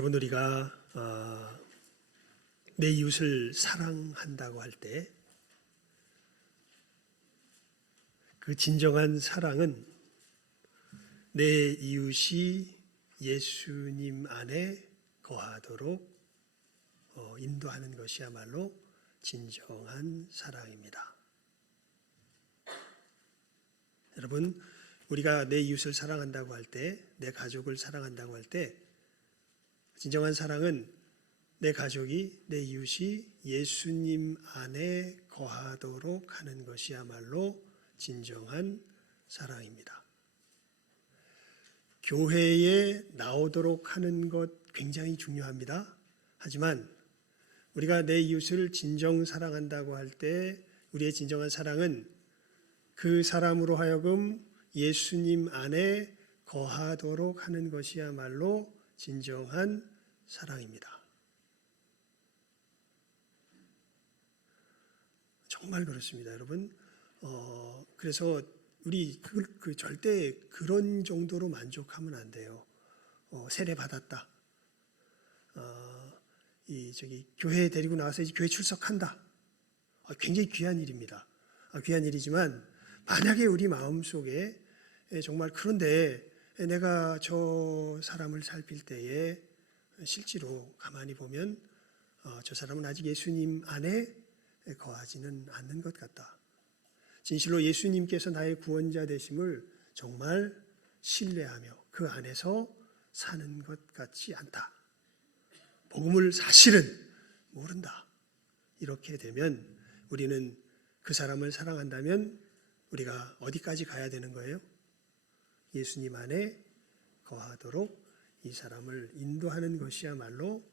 여러분, 우리가 내 이웃을 사랑한다고 할 때 그 진정한 사랑은 내 이웃이 예수님 안에 거하도록 인도하는 것이야말로 진정한 사랑입니다. 여러분, 우리가 내 이웃을 사랑한다고 할 때, 내 가족을 사랑한다고 할 때 진정한 사랑은 내 가족이, 내 이웃이 예수님 안에 거하도록 하는 것이야말로 진정한 사랑입니다. 교회에 나오도록 하는 것 굉장히 중요합니다. 하지만 우리가 내 이웃을 진정 사랑한다고 할 때 우리의 진정한 사랑은 그 사람으로 하여금 예수님 안에 거하도록 하는 것이야말로 진정한 사랑입니다. 정말 그렇습니다, 여러분. 그래서 우리 절대 그런 정도로 만족하면 안 돼요. 세례 받았다. 교회에 데리고 나와서 이제 교회 출석한다. 굉장히 귀한 일입니다. 귀한 일이지만 만약에 우리 마음 속에 정말 그런데 내가 저 사람을 살필 때에 실제로 가만히 보면 저 사람은 아직 예수님 안에 거하지는 않는 것 같다. 진실로 예수님께서 나의 구원자 되심을 정말 신뢰하며 그 안에서 사는 것 같지 않다. 복음을 사실은 모른다. 이렇게 되면 우리는 그 사람을 사랑한다면 우리가 어디까지 가야 되는 거예요? 예수님 안에 거하도록 이 사람을 인도하는 것이야말로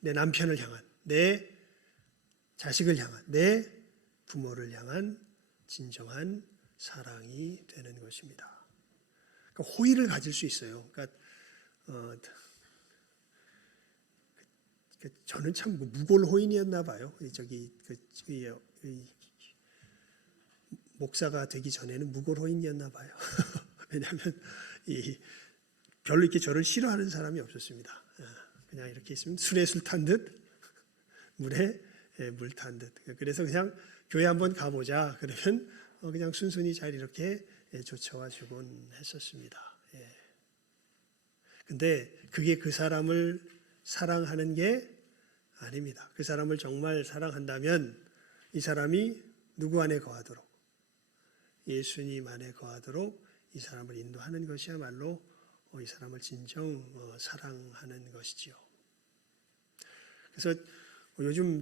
내 남편을 향한, 내 자식을 향한, 내 부모를 향한 진정한 사랑이 되는 것입니다. 그러니까 호의를 가질 수 있어요. 그러니까 저는 참 무골호인이었나 봐요. 목사가 되기 전에는 무골호인이었나 봐요. 왜냐하면 별로 이렇게 저를 싫어하는 사람이 없었습니다. 그냥 이렇게 있으면 술에 술 탄 듯, 물에 물 탄 듯. 그래서 그냥 교회 한번 가보자. 그러면 그냥 순순히 잘 이렇게 쫓아와 주곤 했었습니다. 근데 그게 그 사람을 사랑하는 게 아닙니다. 그 사람을 정말 사랑한다면 이 사람이 누구 안에 거하도록, 예수님 안에 거하도록 이 사람을 인도하는 것이야말로 이 사람을 진정 사랑하는 것이지요. 그래서 요즘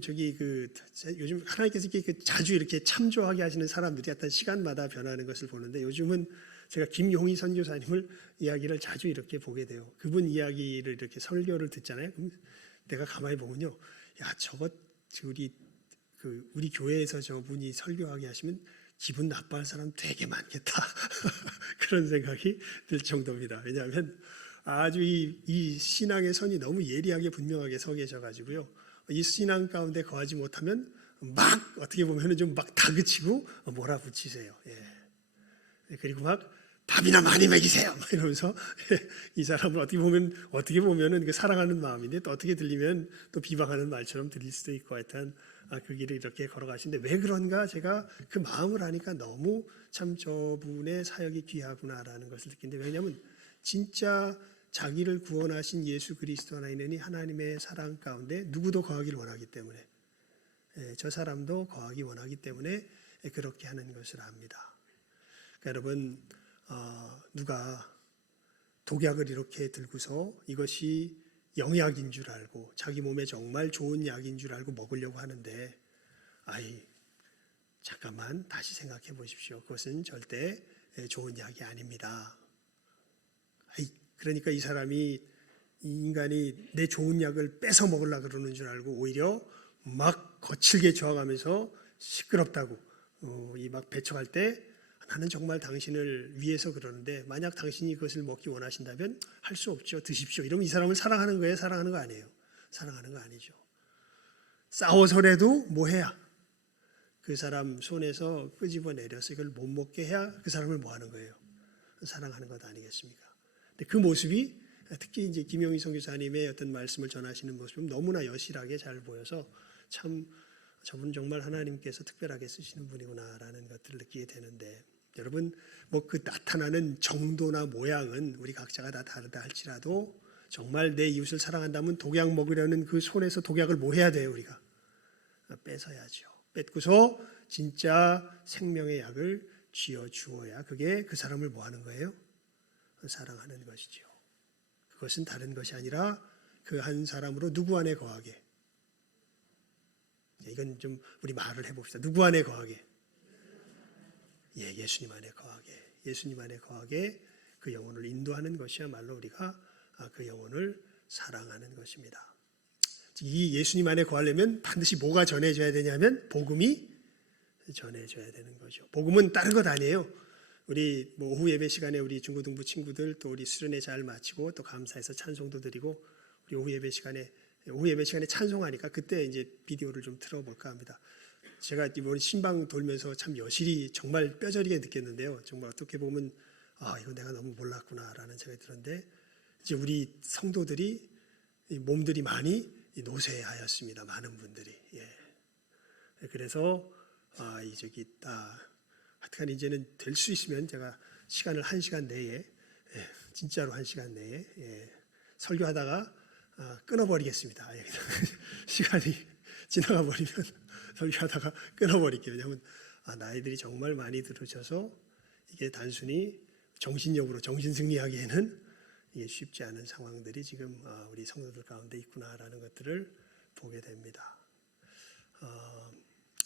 요즘 하나님께서 이렇게 자주 이렇게 참조하게 하시는 사람들이 어떤 시간마다 변하는 것을 보는데, 요즘은 제가 김용희 선교사님을 이야기를 자주 이렇게 보게 돼요. 그분 이야기를 이렇게 설교를 듣잖아요. 그럼 내가 가만히 보면요, 야, 우리 교회에서 저분이 설교하게 하시면 기분 나빠할 사람 되게 많겠다. 그런 생각이 들 정도입니다. 왜냐하면 아주 이 신앙의 선이 너무 예리하게 분명하게 서 계셔가지고요. 이 신앙 가운데 거하지 못하면 막 어떻게 보면 좀 막 다그치고 몰아붙이세요. 그리고 막 밥이나 많이 먹이세요. 막 이러면서 이 사람을 어떻게 보면은 그 사랑하는 마음인데 또 어떻게 들리면 또 비방하는 말처럼 들릴 수도 있고, 하여튼 그 길을 이렇게 걸어가시는데 왜 그런가 제가 그 마음을 아니까 너무 참 저분의 사역이 귀하구나라는 것을 느끼는데, 왜냐하면 진짜 자기를 구원하신 예수 그리스도 안에 하나님의 사랑 가운데 누구도 거하기를 원하기 때문에, 저 사람도 거하기 원하기 때문에 그렇게 하는 것을 압니다. 그러니까 여러분, 누가 독약을 이렇게 들고서 이것이 영약인 줄 알고 자기 몸에 정말 좋은 약인 줄 알고 먹으려고 하는데, 잠깐만 다시 생각해 보십시오. 그것은 절대 좋은 약이 아닙니다. 그러니까 이 인간이 내 좋은 약을 뺏어 먹으려고 그러는 줄 알고 오히려 막 거칠게 저항하면서 시끄럽다고 막 배척할 때, 나는 정말 당신을 위해서 그러는데 만약 당신이 그것을 먹기 원하신다면 할 수 없죠. 드십시오. 이러면 이 사람을 사랑하는 거예요? 사랑하는 거 아니에요? 사랑하는 거 아니죠. 싸워서라도 뭐 해야? 그 사람 손에서 끄집어내려서 이걸 못 먹게 해야 그 사람을 뭐 하는 거예요? 사랑하는 것 아니겠습니까? 근데 그 모습이 특히 이제 김용희 선교사님의 어떤 말씀을 전하시는 모습은 너무나 여실하게 잘 보여서 참 저분 정말 하나님께서 특별하게 쓰시는 분이구나라는 것들을 느끼게 되는데, 여러분 뭐 그 나타나는 정도나 모양은 우리 각자가 다 다르다 할지라도 정말 내 이웃을 사랑한다면 독약 먹으려는 그 손에서 독약을 뭐 해야 돼요? 우리가 뺏어야죠. 뺏고서 진짜 생명의 약을 쥐어 주어야 그게 그 사람을 뭐 하는 거예요? 사랑하는 것이죠. 그것은 다른 것이 아니라 그 한 사람으로 누구 안에 거하게. 이건 좀 우리 말을 해봅시다. 누구 안에 거하게? 예수님 안에 거하게. 예수님 안에 거하게 그 영혼을 인도하는 것이야말로 우리가 그 영혼을 사랑하는 것입니다. 이 예수님 안에 거하려면 반드시 뭐가 전해져야 되냐면 복음이 전해져야 되는 거죠. 복음은 다른 것 아니에요. 우리 뭐 오후 예배 시간에 우리 중고등부 친구들 또 우리 수련회 잘 마치고 또 감사해서 찬송도 드리고 우리 오후 예배 시간에 찬송하니까 그때 이제 비디오를 좀 틀어볼까 합니다. 제가 이번 신방 돌면서 참 여실히 정말 뼈저리게 느꼈는데요. 정말 어떻게 보면 이거 내가 너무 몰랐구나라는 생각이 들었는데, 이제 우리 성도들이 몸들이 많이 노쇠하였습니다. 많은 분들이. 그래서 하여튼 이제는 될 수 있으면 제가 시간을 1시간 내에 진짜로 1시간 내에 설교하다가 끊어버리겠습니다. 시간이 지나가 버리면 설교하다가 끊어버릴게요. 왜냐하면 나이들이 정말 많이 들으셔서 이게 단순히 정신력으로 정신승리하기에는 이게 쉽지 않은 상황들이 지금 우리 성도들 가운데 있구나라는 것들을 보게 됩니다.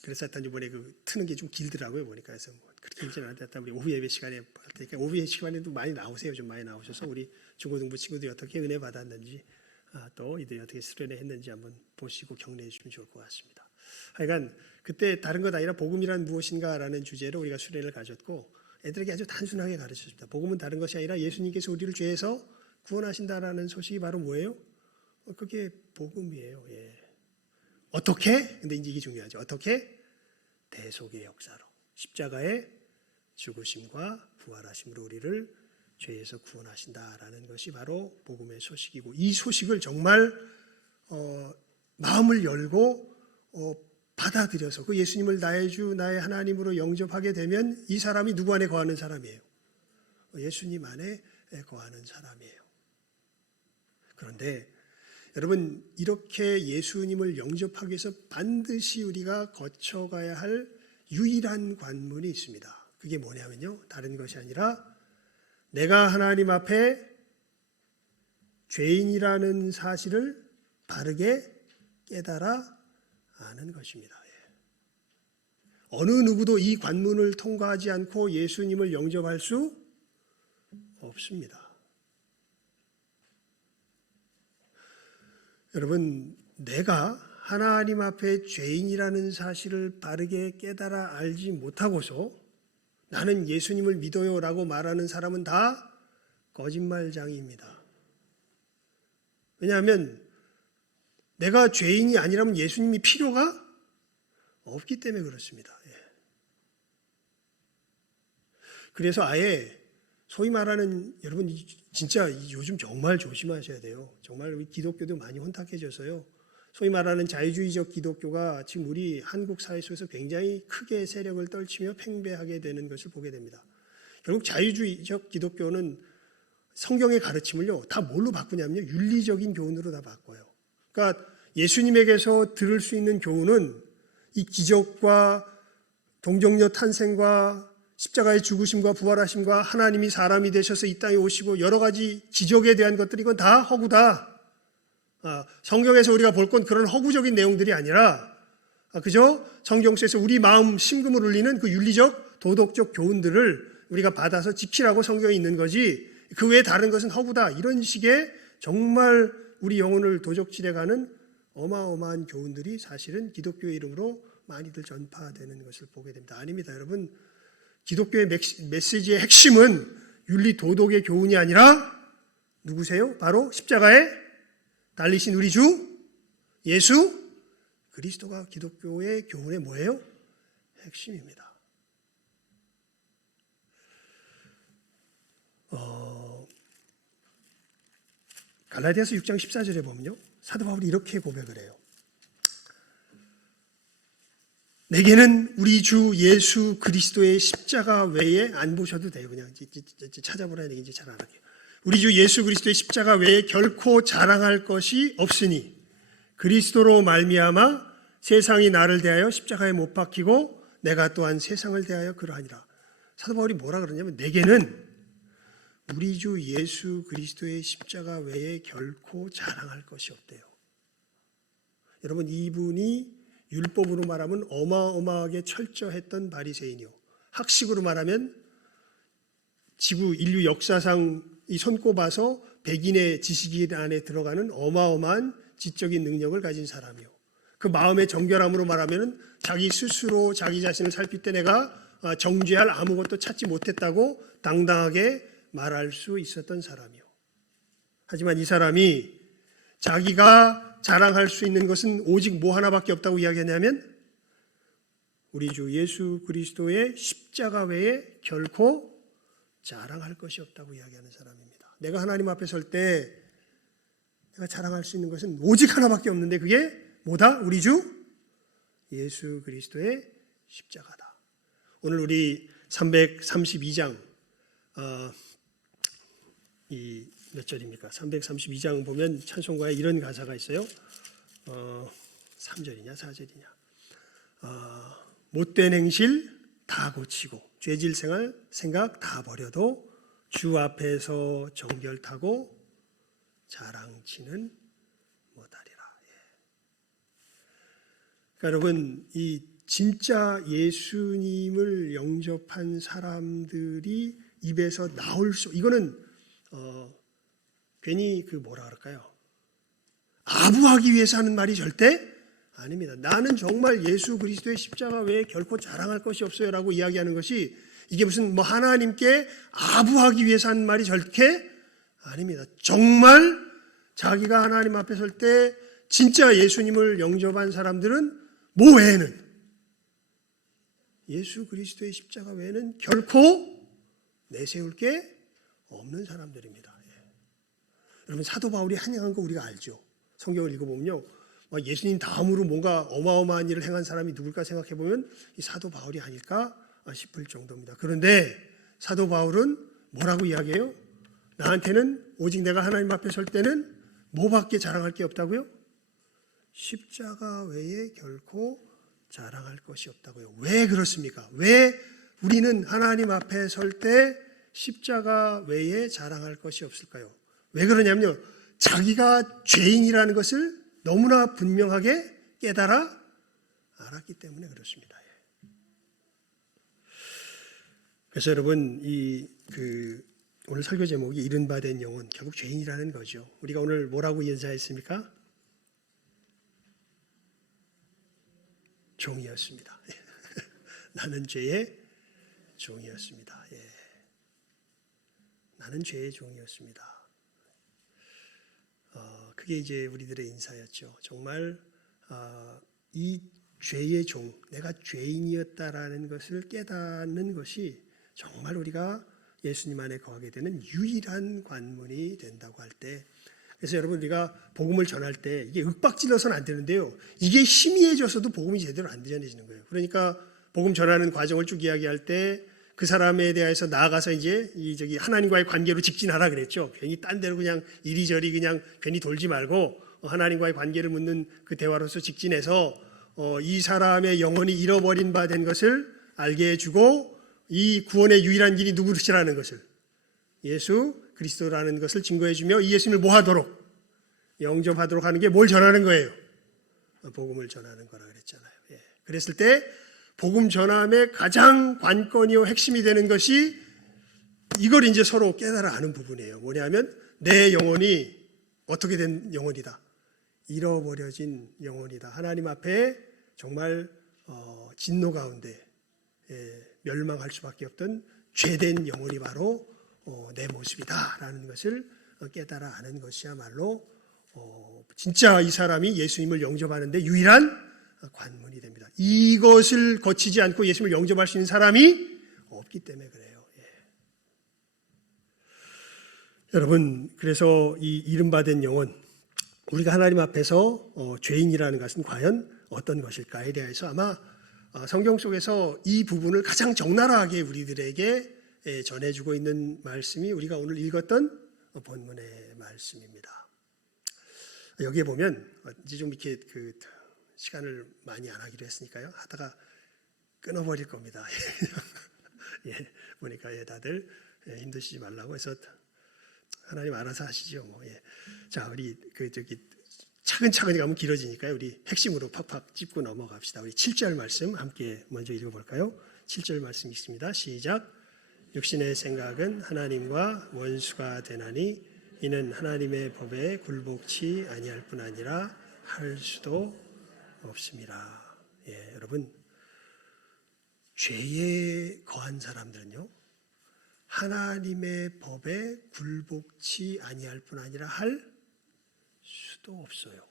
그래서 일단 이번에 그 트는 게 좀 길더라고요. 보니까. 그래서 뭐 그렇게 길지는 않았다. 우리 오후 예배 시간에 할 테니까 오후 예배 시간에도 많이 나오세요. 좀 많이 나오셔서 우리 중고등부 친구들이 어떻게 은혜 받았는지 또 이들이 어떻게 수련회 했는지 한번 보시고 격려해 주시면 좋을 것 같습니다. 하여간 그때 다른 것 아니라 복음이란 무엇인가라는 주제로 우리가 수련회를 가졌고 애들에게 아주 단순하게 가르쳤습니다. 복음은 다른 것이 아니라 예수님께서 우리를 죄에서 구원하신다라는 소식이 바로 뭐예요? 그게 복음이에요. 어떻게? 근데 이제 이게 중요하죠. 어떻게? 대속의 역사로 십자가의 죽으심과 부활하심으로 우리를 죄에서 구원하신다라는 것이 바로 복음의 소식이고, 이 소식을 정말 마음을 열고 받아들여서 그 예수님을 나의 주 나의 하나님으로 영접하게 되면 이 사람이 누구 안에 거하는 사람이에요? 예수님 안에 거하는 사람이에요. 그런데 여러분, 이렇게 예수님을 영접하기 위해서 반드시 우리가 거쳐가야 할 유일한 관문이 있습니다. 그게 뭐냐면요, 다른 것이 아니라 내가 하나님 앞에 죄인이라는 사실을 바르게 깨달아 아는 것입니다. 어느 누구도 이 관문을 통과하지 않고 예수님을 영접할 수 없습니다. 여러분, 내가 하나님 앞에 죄인이라는 사실을 바르게 깨달아 알지 못하고서 나는 예수님을 믿어요라고 말하는 사람은 다 거짓말장이입니다. 왜냐하면 내가 죄인이 아니라면 예수님이 필요가 없기 때문에 그렇습니다. 그래서 아예 소위 말하는, 여러분 진짜 요즘 정말 조심하셔야 돼요. 정말 우리 기독교도 많이 혼탁해져서요. 소위 말하는 자유주의적 기독교가 지금 우리 한국 사회 속에서 굉장히 크게 세력을 떨치며 팽배하게 되는 것을 보게 됩니다. 결국 자유주의적 기독교는 성경의 가르침을요, 다 뭘로 바꾸냐면요, 윤리적인 교훈으로 다 바꿔요. 그러니까 예수님에게서 들을 수 있는 교훈은 이 기적과 동정녀 탄생과 십자가의 죽으심과 부활하심과 하나님이 사람이 되셔서 이 땅에 오시고 여러 가지 기적에 대한 것들이 이건 다 허구다. 성경에서 우리가 볼 건 그런 허구적인 내용들이 아니라 그저 성경 속에서 우리 마음 심금을 울리는 그 윤리적 도덕적 교훈들을 우리가 받아서 지키라고 성경에 있는 거지, 그 외에 다른 것은 허구다. 이런 식의 정말 우리 영혼을 도적질해 가는 어마어마한 교훈들이 사실은 기독교의 이름으로 많이들 전파되는 것을 보게 됩니다. 아닙니다. 여러분, 기독교의 메시지의 핵심은 윤리 도덕의 교훈이 아니라 누구세요? 바로 십자가에 달리신 우리 주 예수 그리스도가 기독교의 교훈의 뭐예요? 핵심입니다. 갈라디아서 6장 14절에 보면요, 사도 바울이 이렇게 고백을 해요. 내게는 우리 주 예수 그리스도의 십자가 외에, 안 보셔도 돼요. 그냥 찾아보라. 이제 잘 알아요. 우리 주 예수 그리스도의 십자가 외에 결코 자랑할 것이 없으니 그리스도로 말미암아 세상이 나를 대하여 십자가에 못 박히고 내가 또한 세상을 대하여 그러하니라. 사도 바울이 뭐라 그러냐면 내게는 우리 주 예수 그리스도의 십자가 외에 결코 자랑할 것이 없대요. 여러분, 이분이 율법으로 말하면 어마어마하게 철저했던 바리새인이요, 학식으로 말하면 지구 인류 역사상 이 손꼽아서 백인의 지식 안에 들어가는 어마어마한 지적인 능력을 가진 사람이요, 그 마음의 정결함으로 말하면 자기 스스로 자기 자신을 살필 때 내가 정죄할 아무것도 찾지 못했다고 당당하게 말할 수 있었던 사람이요. 하지만 이 사람이 자기가 자랑할 수 있는 것은 오직 뭐 하나밖에 없다고 이야기하냐면 우리 주 예수 그리스도의 십자가 외에 결코 자랑할 것이 없다고 이야기하는 사람입니다. 내가 하나님 앞에 설 때 내가 자랑할 수 있는 것은 오직 하나밖에 없는데 그게 뭐다? 우리 주 예수 그리스도의 십자가다. 오늘 우리 332장 이 몇 절입니까? 332장 보면 찬송가에 이런 가사가 있어요. 3절이냐 4절이냐. 못된 행실 다 고치고 죄질 생각 다 버려도 주 앞에서 정결타고 자랑치는 못하리라. 그러니까 여러분, 이 진짜 예수님을 영접한 사람들이 입에서 나올 수, 이거는 괜히 그 뭐라 그럴까요? 아부하기 위해서 하는 말이 절대 아닙니다. 나는 정말 예수 그리스도의 십자가 외에 결코 자랑할 것이 없어요 라고 이야기하는 것이 이게 무슨 뭐 하나님께 아부하기 위해서 하는 말이 절대 아닙니다. 정말 자기가 하나님 앞에 설 때 진짜 예수님을 영접한 사람들은 뭐 외에는, 예수 그리스도의 십자가 외에는 결코 내세울 게 없는 사람들입니다. 여러분, 사도 바울이 한행한 거 우리가 알죠. 성경을 읽어보면요, 예수님 다음으로 뭔가 어마어마한 일을 행한 사람이 누굴까 생각해보면 이 사도 바울이 아닐까 싶을 정도입니다. 그런데 사도 바울은 뭐라고 이야기해요? 나한테는 오직 내가 하나님 앞에 설 때는 뭐밖에 자랑할 게 없다고요? 십자가 외에 결코 자랑할 것이 없다고요. 왜 그렇습니까? 왜 우리는 하나님 앞에 설 때 십자가 외에 자랑할 것이 없을까요? 왜 그러냐면요, 자기가 죄인이라는 것을 너무나 분명하게 깨달아 알았기 때문에 그렇습니다. 그래서 여러분, 오늘 설교 제목이 이른바 된 영혼, 결국 죄인이라는 거죠. 우리가 오늘 뭐라고 인사했습니까? 종이었습니다. 나는 죄의 종이었습니다. 나는 죄의 종이었습니다. 그게 이제 우리들의 인사였죠. 정말 이 죄의 종, 내가 죄인이었다라는 것을 깨닫는 것이 정말 우리가 예수님 안에 거하게 되는 유일한 관문이 된다고 할 때, 그래서 여러분, 우리가 복음을 전할 때 이게 윽박질러서는 안 되는데요, 이게 희미해져서도 복음이 제대로 안 전해지는 거예요. 그러니까 복음 전하는 과정을 쭉 이야기할 때 그 사람에 대해서 나아가서 이제 하나님과의 관계로 직진하라 그랬죠. 괜히 딴 데로 그냥 이리저리 그냥 괜히 돌지 말고 하나님과의 관계를 묻는 그 대화로서 직진해서 이 사람의 영혼이 잃어버린 바 된 것을 알게 해주고 이 구원의 유일한 길이 누구시라는 것을, 예수 그리스도라는 것을 증거해주며 이 예수님을 뭐하도록, 영접하도록 하는 게 뭘 전하는 거예요? 복음을 전하는 거라 그랬잖아요. 그랬을 때 복음 전함의 가장 관건이요 핵심이 되는 것이 이걸 이제 서로 깨달아 아는 부분이에요. 뭐냐면 내 영혼이 어떻게 된 영혼이다. 잃어버려진 영혼이다. 하나님 앞에 정말 진노 가운데 멸망할 수밖에 없던 죄된 영혼이 바로 내 모습이다라는 것을 깨달아 아는 것이야말로 진짜 이 사람이 예수님을 영접하는데 유일한 관문이 됩니다. 이것을 거치지 않고 예수님을 영접할 수 있는 사람이 없기 때문에 그래요. 여러분, 그래서 이 이름받은 영혼, 우리가 하나님 앞에서 죄인이라는 것은 과연 어떤 것일까에 대해서 아마 성경 속에서 이 부분을 가장 적나라하게 우리들에게 전해주고 있는 말씀이 우리가 오늘 읽었던 본문의 말씀입니다. 여기에 보면 이제 좀 이렇게 시간을 많이 안 하기로 했으니까요. 하다가 끊어버릴 겁니다. 예, 보니까 다들 힘드시지 말라고 해서 하나님 알아서 하시죠. 뭐. 예. 자, 우리 차근차근히 가면 길어지니까요. 우리 핵심으로 팍팍 짚고 넘어갑시다. 우리 7절 말씀 함께 먼저 읽어볼까요? 7절 말씀 있습니다. 시작. 육신의 생각은 하나님과 원수가 되나니 이는 하나님의 법에 굴복치 아니할 뿐 아니라 할 수도 없습니다. 예, 여러분, 죄에 거한 사람들은요, 하나님의 법에 굴복치 아니할 뿐 아니라 할 수도 없어요.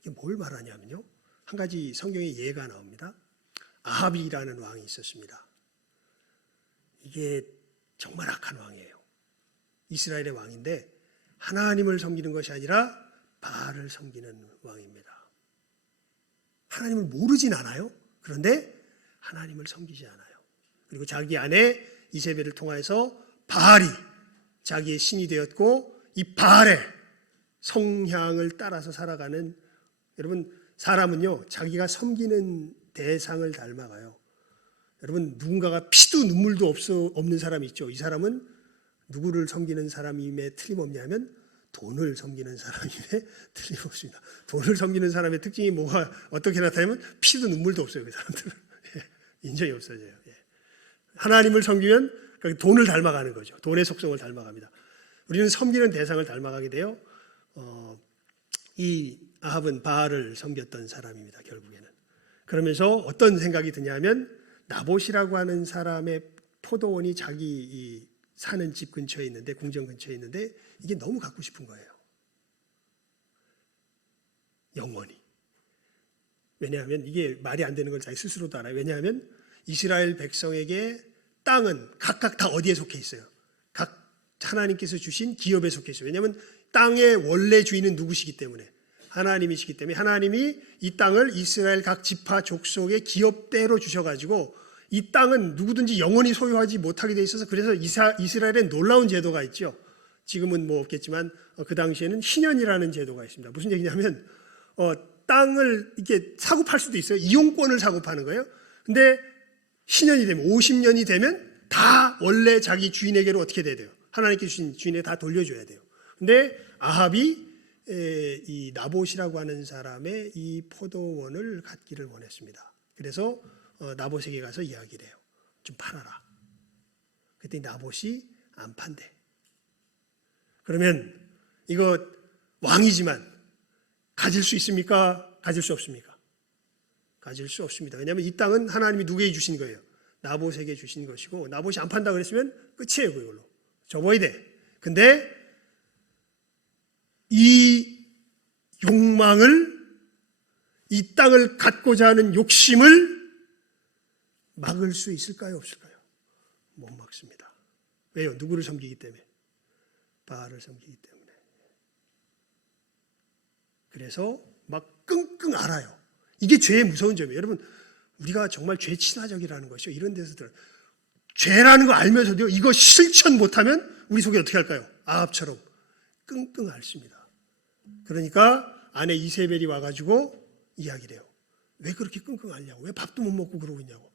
이게 뭘 말하냐면요, 한 가지 성경의 예가 나옵니다. 아합이라는 왕이 있었습니다. 이게 정말 악한 왕이에요. 이스라엘의 왕인데 하나님을 섬기는 것이 아니라 바알을 섬기는 왕입니다. 하나님을 모르진 않아요. 그런데 하나님을 섬기지 않아요. 그리고 자기 아내 이세벨을 통해서 바알이 자기의 신이 되었고, 이 바알의 성향을 따라서 살아가는, 여러분, 사람은요 자기가 섬기는 대상을 닮아가요. 여러분, 누군가가 피도 눈물도 없는 사람이 있죠. 이 사람은 누구를 섬기는 사람임에 틀림없냐면 돈을 섬기는 사람임에 틀림없습니다. 돈을 섬기는 사람의 특징이 뭐가 어떻게 나타나면 피도 눈물도 없어요. 그 사람들은 인정이 없어져요. 하나님을 섬기면 돈을 닮아가는 거죠. 돈의 속성을 닮아갑니다. 우리는 섬기는 대상을 닮아가게 돼요. 이 아합은 바알을 섬겼던 사람입니다. 결국에는. 그러면서 어떤 생각이 드냐면, 나봇이라고 하는 사람의 포도원이 자기 사는 집 근처에 있는데, 궁전 근처에 있는데, 이게 너무 갖고 싶은 거예요. 영원히. 왜냐하면 이게 말이 안 되는 걸 자기 스스로도 알아요. 왜냐하면 이스라엘 백성에게 땅은 각각 다 어디에 속해 있어요? 각 하나님께서 주신 기업에 속해 있어요. 왜냐하면 땅의 원래 주인은 누구시기 때문에, 하나님이시기 때문에, 하나님이 이 땅을 이스라엘 각 지파 족속의 기업대로 주셔가지고 이 땅은 누구든지 영원히 소유하지 못하게 돼 있어서, 그래서 이스라엘에 놀라운 제도가 있죠. 지금은 뭐 없겠지만 그 당시에는 희년이라는 제도가 있습니다. 무슨 얘기냐면 땅을 이렇게 사고 팔 수도 있어요. 이용권을 사고 파는 거예요. 근데 희년이 되면, 50년이 되면 다 원래 자기 주인에게로 어떻게 돼야 돼요? 하나님께 주신 주인에게 다 돌려줘야 돼요. 근데 아합이 이 나봇이라고 하는 사람의 이 포도원을 갖기를 원했습니다. 그래서 나봇에게 가서 이야기를 해요. 좀 팔아라. 그랬더니 나봇이 안 판대. 그러면 이거 왕이지만 가질 수 있습니까? 가질 수 없습니까? 가질 수 없습니다. 왜냐하면 이 땅은 하나님이 누구에게 주신 거예요? 나봇에게 주신 것이고, 나봇이 안 판다 그랬으면 끝이에요. 그걸로 접어야 돼. 근데 이 욕망을, 이 땅을 갖고자 하는 욕심을 막을 수 있을까요? 없을까요? 못 막습니다. 왜요? 누구를 섬기기 때문에? 바알을 섬기기 때문에. 그래서 막 끙끙 앓아요. 이게 죄의 무서운 점이에요. 여러분, 우리가 정말 죄 친화적이라는 것이죠. 이런 데서들 죄라는 거 알면서도 이거 실천 못하면 우리 속에 어떻게 할까요? 아합처럼 끙끙 앓습니다. 그러니까 아내 이세벨이 와가지고 이야기를 해요. 왜 그렇게 끙끙 앓냐고, 왜 밥도 못 먹고 그러고 있냐고.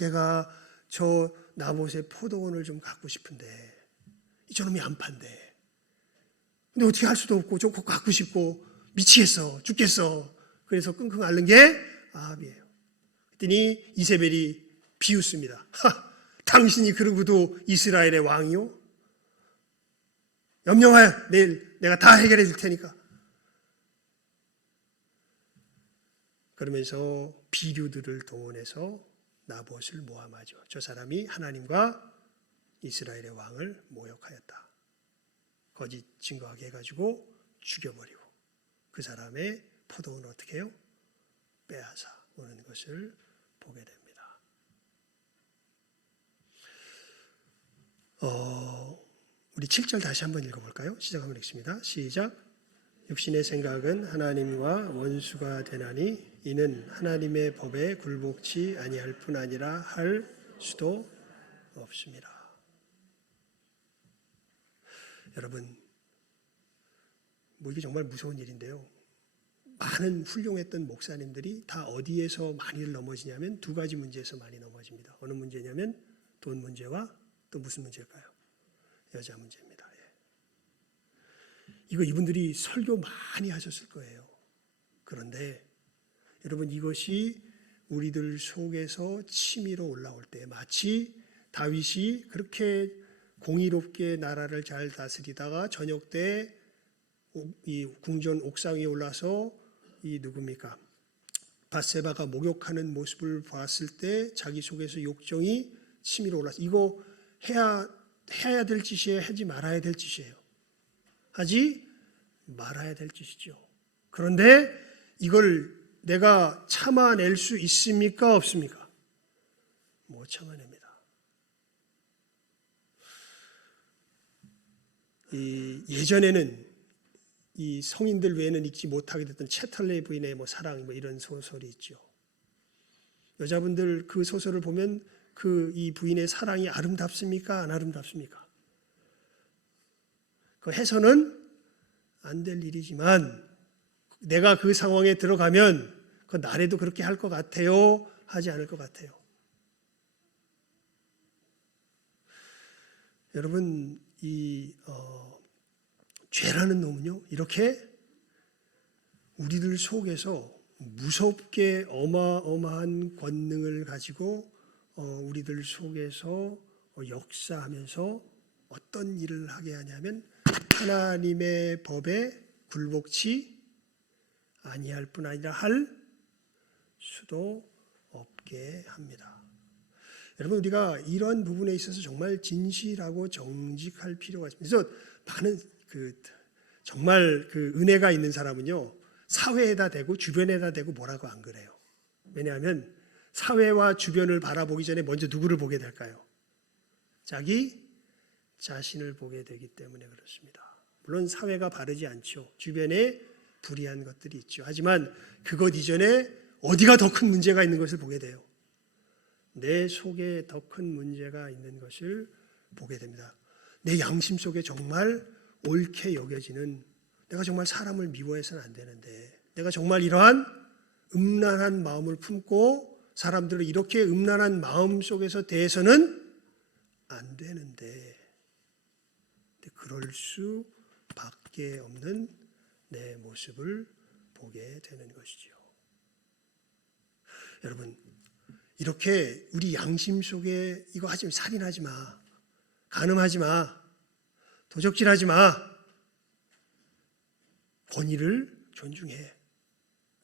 내가 저 나봇의 포도원을 좀 갖고 싶은데 저놈이 안 판대. 근데 어떻게 할 수도 없고, 좀 갖고 싶고 미치겠어, 죽겠어. 그래서 끙끙 앓는 게 아합이에요. 그랬더니 이세벨이 비웃습니다. 당신이 그러고도 이스라엘의 왕이요? 염려하여, 내일 내가 다 해결해 줄 테니까. 그러면서 비류들을 동원해서 나봇을 모함하죠. 저 사람이 하나님과 이스라엘의 왕을 모욕하였다. 거짓 증거하게 해가지고 죽여버리고, 그 사람의 포도원을 어떻게 해요? 빼앗아 오는 것을 보게 됩니다. 우리 7절 다시 한번 읽어볼까요? 시작하면 읽습니다. 시작. 육신의 생각은 하나님과 원수가 되나니 이는 하나님의 법에 굴복치 아니할 뿐 아니라 할 수도 없습니다. 여러분, 이게 정말 무서운 일인데요. 많은 훌륭했던 목사님들이 다 어디에서 많이들 넘어지냐면 두 가지 문제에서 많이 넘어집니다. 어느 문제냐면 돈 문제와 또 무슨 문제일까요? 여자 문제입니다. 이거 이분들이 설교 많이 하셨을 거예요. 그런데 여러분, 이것이 우리들 속에서 치밀어 올라올 때 마치 다윗이 그렇게 공의롭게 나라를 잘 다스리다가 저녁 때 이 궁전 옥상 위에 올라서 이 누굽니까? 밧세바가 목욕하는 모습을 봤을 때 자기 속에서 욕정이 치밀어 올라서 이거 해야 될 짓이에요? 하지 말아야 될 짓이에요? 하지 말아야 될 짓이죠. 그런데 이걸 내가 참아낼 수 있습니까? 없습니까? 못 참아냅니다. 예전에는 이 성인들 외에는 읽지 못하게 됐던 채털레 부인의 사랑 이런 소설이 있죠. 여자분들 그 소설을 보면 이 부인의 사랑이 아름답습니까? 안 아름답습니까? 그 해서는 안 될 일이지만 내가 그 상황에 들어가면 그 나래도 그렇게 할 것 같아요? 하지 않을 것 같아요? 여러분, 죄라는 놈은요, 이렇게 우리들 속에서 무섭게 어마어마한 권능을 가지고 우리들 속에서 역사하면서 어떤 일을 하게 하냐면 하나님의 법에 굴복치 아니할 뿐 아니라 할 수도 없게 합니다. 여러분, 우리가 이런 부분에 있어서 정말 진실하고 정직할 필요가 있습니다. 그래서 많은 정말 은혜가 있는 사람은요, 사회에다 대고 주변에다 대고 뭐라고 안 그래요. 왜냐하면 사회와 주변을 바라보기 전에 먼저 누구를 보게 될까요? 자기 자신을 보게 되기 때문에 그렇습니다. 물론 사회가 바르지 않죠. 주변에 불의한 것들이 있죠. 하지만 그것 이전에 어디가 더 큰 문제가 있는 것을 보게 돼요. 내 속에 더 큰 문제가 있는 것을 보게 됩니다. 내 양심 속에 정말 옳게 여겨지는, 내가 정말 사람을 미워해서는 안 되는데, 내가 정말 이러한 음란한 마음을 품고 사람들을 이렇게 음란한 마음 속에서 대해서는 안 되는데, 그럴 수밖에 없는 내 모습을 보게 되는 것이죠. 여러분, 이렇게 우리 양심 속에 이거 하지 마, 살인하지 마, 간음하지 마, 도적질하지 마, 권위를 존중해.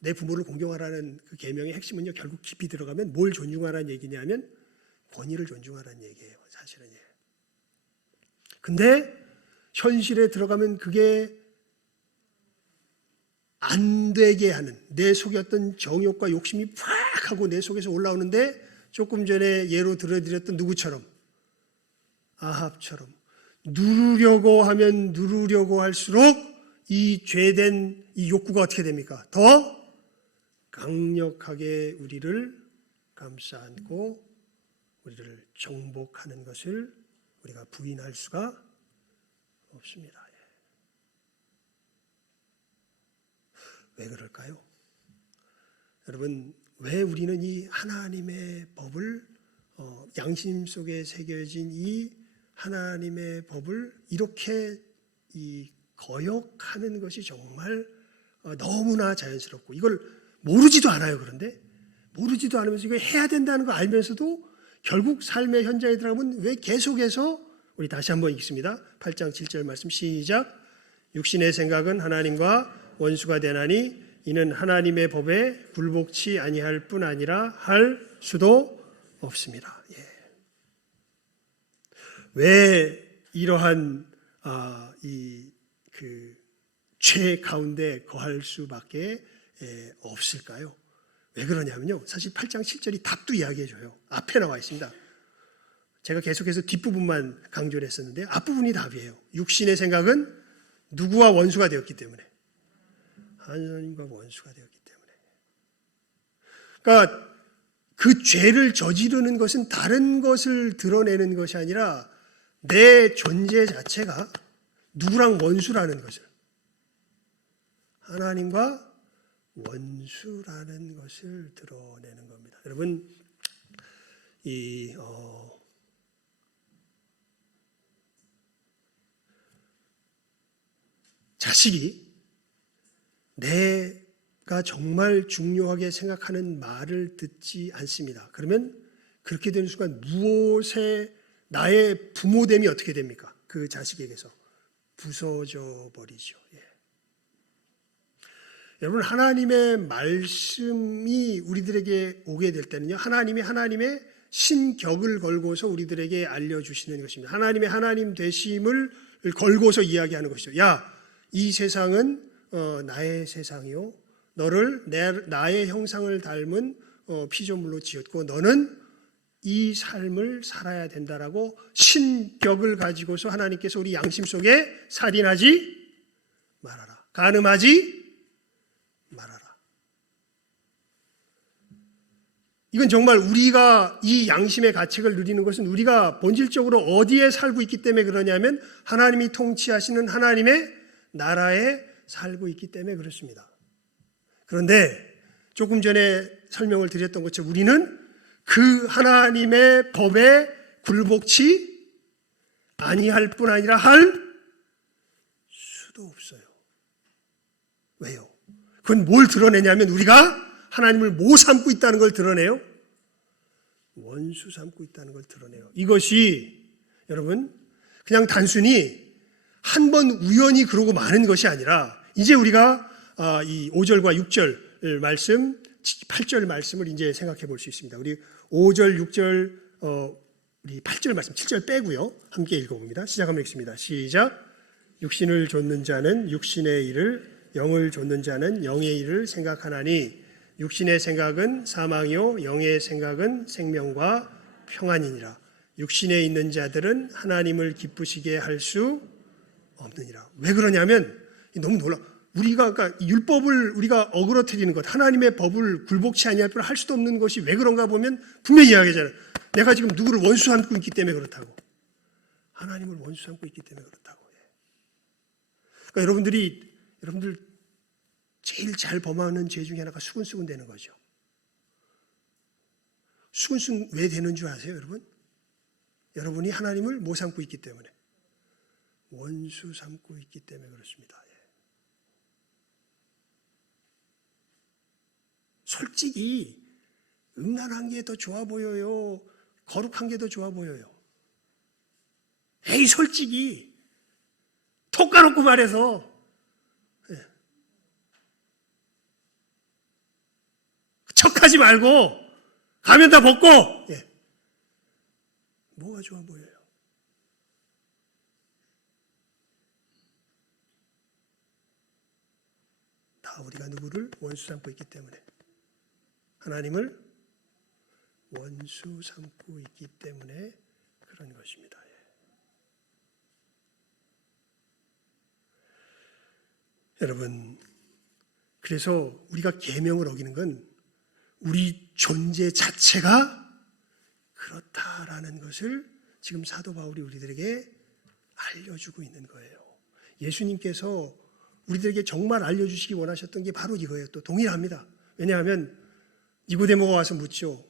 내 부모를 공경하라는 그 계명의 핵심은요, 결국 깊이 들어가면 뭘 존중하라는 얘기냐면 권위를 존중하라는 얘기예요. 사실은. 근데 현실에 들어가면 그게 안 되게 하는, 내 속에 어떤 정욕과 욕심이 팍 하고 내 속에서 올라오는데, 조금 전에 예로 들어드렸던 누구처럼, 아합처럼 누르려고 하면 누르려고 할수록 이 죄된 이 욕구가 어떻게 됩니까? 더 강력하게 우리를 감싸 안고 우리를 정복하는 것을 우리가 부인할 수가 없습니다. 왜 그럴까요? 여러분, 왜 우리는 이 하나님의 법을 양심 속에 새겨진 이 하나님의 법을 이렇게 거역하는 것이 정말 너무나 자연스럽고, 이걸 모르지도 않아요. 그런데 모르지도 않으면서 이거 해야 된다는 거 알면서도 결국 삶의 현장에 들어가면 왜 계속해서, 우리 다시 한번 읽습니다. 8장 7절 말씀 시작. 육신의 생각은 하나님과 원수가 되나니 이는 하나님의 법에 굴복치 아니할 뿐 아니라 할 수도 없습니다. 왜 이러한 죄 가운데 거할 수밖에 없을까요? 왜 그러냐면요, 사실 8장 7절이 답도 이야기해줘요. 앞에 나와 있습니다. 제가 계속해서 뒷부분만 강조를 했었는데 앞부분이 답이에요. 육신의 생각은 누구와 원수가 되었기 때문에, 하나님과 원수가 되었기 때문에. 그러니까 그 죄를 저지르는 것은 다른 것을 드러내는 것이 아니라 내 존재 자체가 누구랑 원수라는 것을, 하나님과 원수라는 것을 드러내는 겁니다. 여러분, 자식이 내가 정말 중요하게 생각하는 말을 듣지 않습니다. 그러면 그렇게 되는 순간 무엇에 나의 부모됨이 어떻게 됩니까? 그 자식에게서 부서져 버리죠. 예. 여러분, 하나님의 말씀이 우리들에게 오게 될 때는요, 하나님이 하나님의 신격을 걸고서 우리들에게 알려주시는 것입니다. 하나님의 하나님 되심을 걸고서 이야기하는 것이죠. 야, 이 세상은 나의 세상이요, 너를 나의 형상을 닮은 피조물로 지었고 너는 이 삶을 살아야 된다라고 신격을 가지고서 하나님께서 우리 양심 속에 살인하지 말아라, 간음하지 말아라. 이건 정말 우리가 이 양심의 가책을 누리는 것은 우리가 본질적으로 어디에 살고 있기 때문에 그러냐면 하나님이 통치하시는 하나님의 나라에 살고 있기 때문에 그렇습니다. 그런데 조금 전에 설명을 드렸던 것처럼 우리는 그 하나님의 법에 굴복치 아니할 뿐 아니라 할 수도 없어요. 왜요? 그건 뭘 드러내냐면 우리가 하나님을 못 삼고 있다는 걸 드러내요. 원수 삼고 있다는 걸 드러내요. 이것이 여러분 그냥 단순히 한 번 우연히 그러고 마는 것이 아니라 이제 우리가 이 5절과 6절 말씀, 8절 말씀을 이제 생각해 볼 수 있습니다. 우리 5절, 6절, 우리 8절 말씀, 7절 빼고요. 함께 읽어봅니다. 시작하면 읽습니다. 시작. 육신을 좇는 자는 육신의 일을, 영을 좇는 자는 영의 일을 생각하나니 육신의 생각은 사망이요 영의 생각은 생명과 평안이니라. 육신에 있는 자들은 하나님을 기쁘시게 할 수 없느니라. 왜 그러냐면 너무 놀라. 우리가 그러니까 율법을 우리가 어그러뜨리는 것, 하나님의 법을 굴복치 아니할 뿐 할 수도 없는 것이 왜 그런가 보면 분명히 이야기하잖아요. 내가 지금 누구를 원수 삼고 있기 때문에 그렇다고. 하나님을 원수 삼고 있기 때문에 그렇다고. 그러니까 여러분들 제일 잘 범하는 죄 중에 하나가 수근수근 되는 거죠. 수근수근 왜 되는 줄 아세요, 여러분? 여러분이 하나님을 못 삼고 있기 때문에, 원수 삼고 있기 때문에 그렇습니다. 솔직히 음란한 게 더 좋아 보여요? 거룩한 게 더 좋아 보여요? 에이, 솔직히 톡 까놓고 말해서 척하지 말고 가면 다 벗고 뭐가 좋아 보여요? 다 우리가 누구를 원수 삼고 있기 때문에, 하나님을 원수 삼고 있기 때문에 그런 것입니다. 여러분, 그래서 우리가 계명을 어기는 건 우리 존재 자체가 그렇다라는 것을 지금 사도 바울이 우리들에게 알려주고 있는 거예요. 예수님께서 우리들에게 정말 알려주시기 원하셨던 게 바로 이거예요. 또 동일합니다. 왜냐하면 니고데모가 와서 묻죠.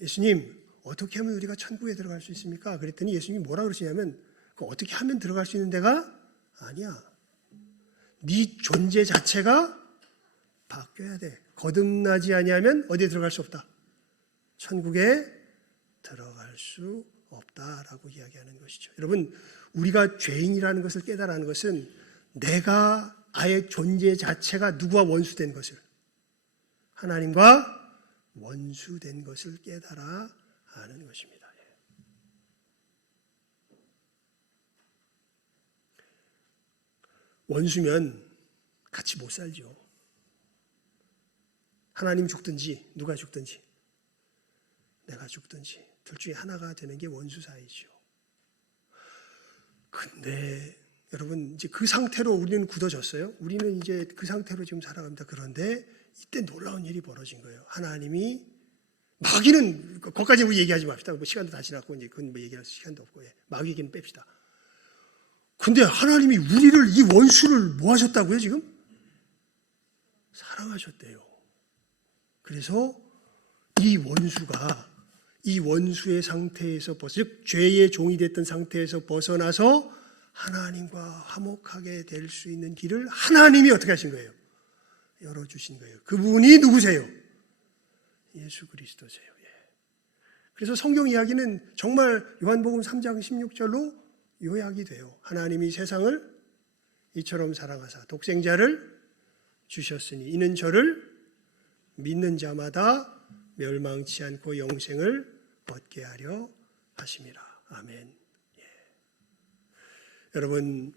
예수님, 어떻게 하면 우리가 천국에 들어갈 수 있습니까? 그랬더니 예수님이 뭐라 그러시냐면 어떻게 하면 들어갈 수 있는 데가 아니야. 네 존재 자체가 바뀌어야 돼. 거듭나지 아니하면 어디에 들어갈 수 없다. 천국에 들어갈 수 없다라고 이야기하는 것이죠. 여러분, 우리가 죄인이라는 것을 깨달아는 것은 내가 아예 존재 자체가 누구와 원수된 것을, 하나님과 원수된 것을 깨달아 아는 것입니다. 원수면 같이 못 살죠. 하나님 죽든지 누가 죽든지 내가 죽든지 둘 중에 하나가 되는 게 원수 사이죠. 근데 여러분 이제 그 상태로 우리는 굳어졌어요. 우리는 이제 그 상태로 지금 살아갑니다. 그런데 이때 놀라운 일이 벌어진 거예요. 하나님이 마귀는 거기까지 우리 얘기하지 맙시다. 뭐 시간도 다 지났고 이제 그건 뭐 얘기할 시간도 없고 마귀 얘기는 뺍시다. 근데 하나님이 우리를 이 원수를 뭐 하셨다고요 지금? 사랑하셨대요. 그래서 이 원수가 이 원수의 상태에서 즉 죄의 종이 됐던 상태에서 벗어나서 하나님과 화목하게 될 수 있는 길을 하나님이 어떻게 하신 거예요? 열어주신 거예요. 그분이 누구세요? 예수 그리스도세요. 그래서 성경 이야기는 정말 요한복음 3장 16절로 요약이 돼요. 하나님이 세상을 이처럼 사랑하사 독생자를 주셨으니 이는 저를 믿는 자마다 멸망치 않고 영생을 얻게 하려 하심이라. 아멘. 여러분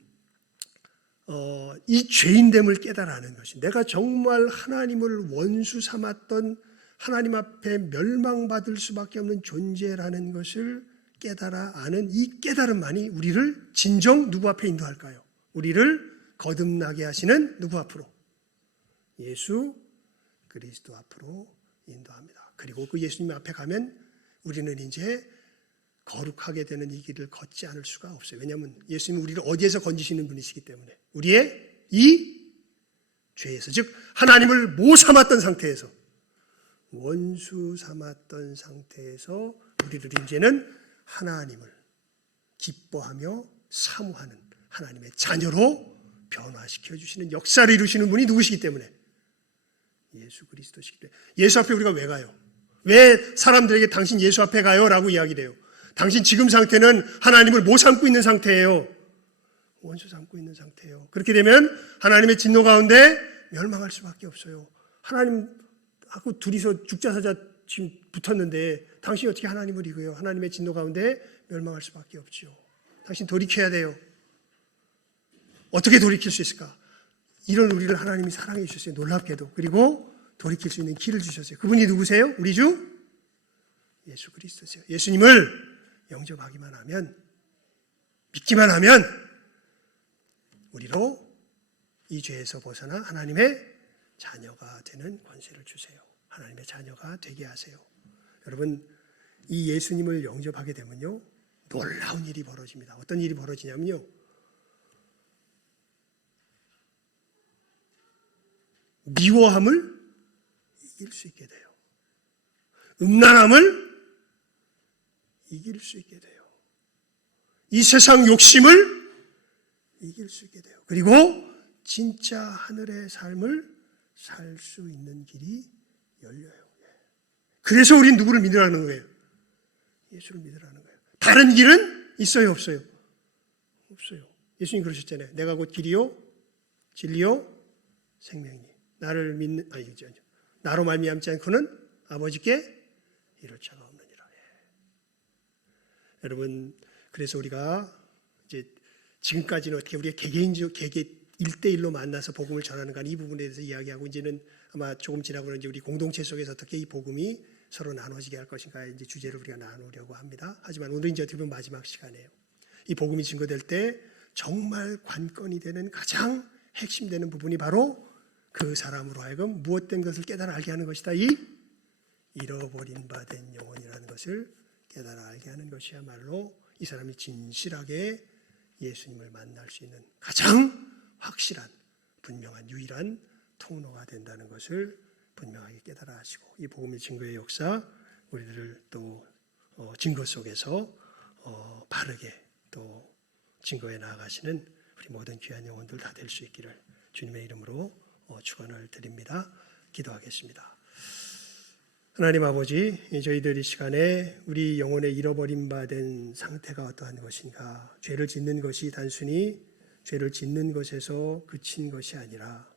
이 죄인됨을 깨달아는 것이 내가 정말 하나님을 원수 삼았던 하나님 앞에 멸망받을 수밖에 없는 존재라는 것을 깨달아 아는 이 깨달음만이 우리를 진정 누구 앞에 인도할까요? 우리를 거듭나게 하시는 누구 앞으로? 예수 그리스도 앞으로 인도합니다. 그리고 그 예수님 앞에 가면 우리는 이제 거룩하게 되는 이 길을 걷지 않을 수가 없어요. 왜냐하면 예수님은 우리를 어디에서 건지시는 분이시기 때문에 우리의 이 죄에서 즉 하나님을 못 삼았던 상태에서 원수 삼았던 상태에서 우리를 이제는 하나님을 기뻐하며 사모하는 하나님의 자녀로 변화시켜 주시는 역사를 이루시는 분이 누구시기 때문에 예수 그리스도시기 때문에 예수 앞에 우리가 왜 가요? 왜 사람들에게 당신 예수 앞에 가요? 라고 이야기돼요. 당신 지금 상태는 하나님을 못 삼고 있는 상태예요. 원수 삼고 있는 상태예요. 그렇게 되면 하나님의 진노 가운데 멸망할 수밖에 없어요. 하나님하고 둘이서 죽자사자 지금 붙었는데 당신이 어떻게 하나님을 이겨요? 하나님의 진노 가운데 멸망할 수밖에 없죠. 당신 돌이켜야 돼요. 어떻게 돌이킬 수 있을까? 이런 우리를 하나님이 사랑해 주셨어요. 놀랍게도. 그리고 돌이킬 수 있는 길을 주셨어요. 그분이 누구세요? 우리 주 예수 그리스도세요. 예수님을 영접하기만 하면 믿기만 하면 우리로 이 죄에서 벗어나 하나님의 자녀가 되는 권세를 주세요. 하나님의 자녀가 되게 하세요. 여러분 이 예수님을 영접하게 되면요 놀라운 일이 벌어집니다. 어떤 일이 벌어지냐면요 미워함을 이길 수 있게 돼요. 음란함을 이길 수 있게 돼요. 이 세상 욕심을 이길 수 있게 돼요. 그리고 진짜 하늘의 삶을 살 수 있는 길이 열려요. 그래서 우린 누구를 믿으라는 거예요? 예수를 믿으라는 거예요. 다른 길은 있어요, 없어요? 없어요. 예수님 그러셨잖아요. 내가 곧 길이요, 진리요, 생명이니 나를 믿는 나로 말미암지 않고는 아버지께 이룰 자가 없느니라. 여러분 그래서 우리가 이제 지금까지는 어떻게 우리가 개개인적 1대1로 만나서 복음을 전하는가 이 부분에 대해서 이야기하고 이제는 아마 조금 지나고는 이제 우리 공동체 속에서 어떻게 이 복음이 서로 나눠지게 할 것인가 이제 주제를 우리가 나누려고 합니다. 하지만 오늘은 이제 어떻게 보면 마지막 시간이에요. 이 복음이 증거될 때 정말 관건이 되는 가장 핵심되는 부분이 바로 그 사람으로 하여금 무엇된 것을 깨달아 알게 하는 것이다. 이 잃어버린 바 된 영혼이라는 것을 깨달아 알게 하는 것이야말로 이 사람이 진실하게 예수님을 만날 수 있는 가장 확실한 분명한 유일한 통로가 된다는 것을 분명하게 깨달아 하시고 이 복음의 증거의 역사 우리들을 또 증거 속에서 바르게 또 증거해 나아가시는 우리 모든 귀한 영혼들 다 될 수 있기를 주님의 이름으로 축원을 드립니다. 기도하겠습니다. 하나님 아버지, 저희들 이 시간에 우리 영혼의 잃어버린 바 된 상태가 어떠한 것인가? 죄를 짓는 것이 단순히 죄를 짓는 것에서 그친 것이 아니라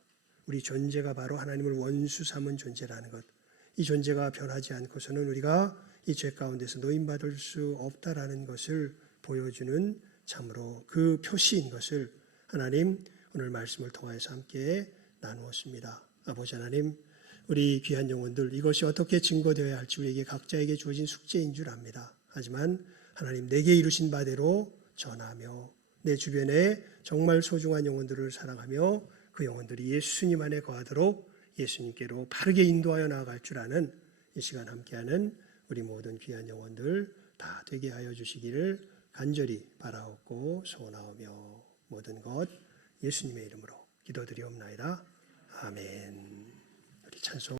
우리 존재가 바로 하나님을 원수 삼은 존재라는 것. 이 존재가 변하지 않고서는 우리가 이 죄 가운데서 노임받을 수 없다라는 것을 보여주는 참으로 그 표시인 것을 하나님 오늘 말씀을 통하여서 함께 나누었습니다. 아버지 하나님, 우리 귀한 영혼들, 이것이 어떻게 증거되어야 할지 우리에게 각자에게 주어진 숙제인 줄 압니다. 하지만 하나님 내게 이루신 바대로 전하며 내 주변에 정말 소중한 영혼들을 사랑하며 그 영혼들이 예수님 안에 거하도록 예수님께로 바르게 인도하여 나아갈 줄 아는 이 시간 함께하는 우리 모든 귀한 영혼들 다 되게 하여 주시기를 간절히 바라옵고 소원하오며 모든 것 예수님의 이름으로 기도드리옵나이다. 아멘. 우리 찬송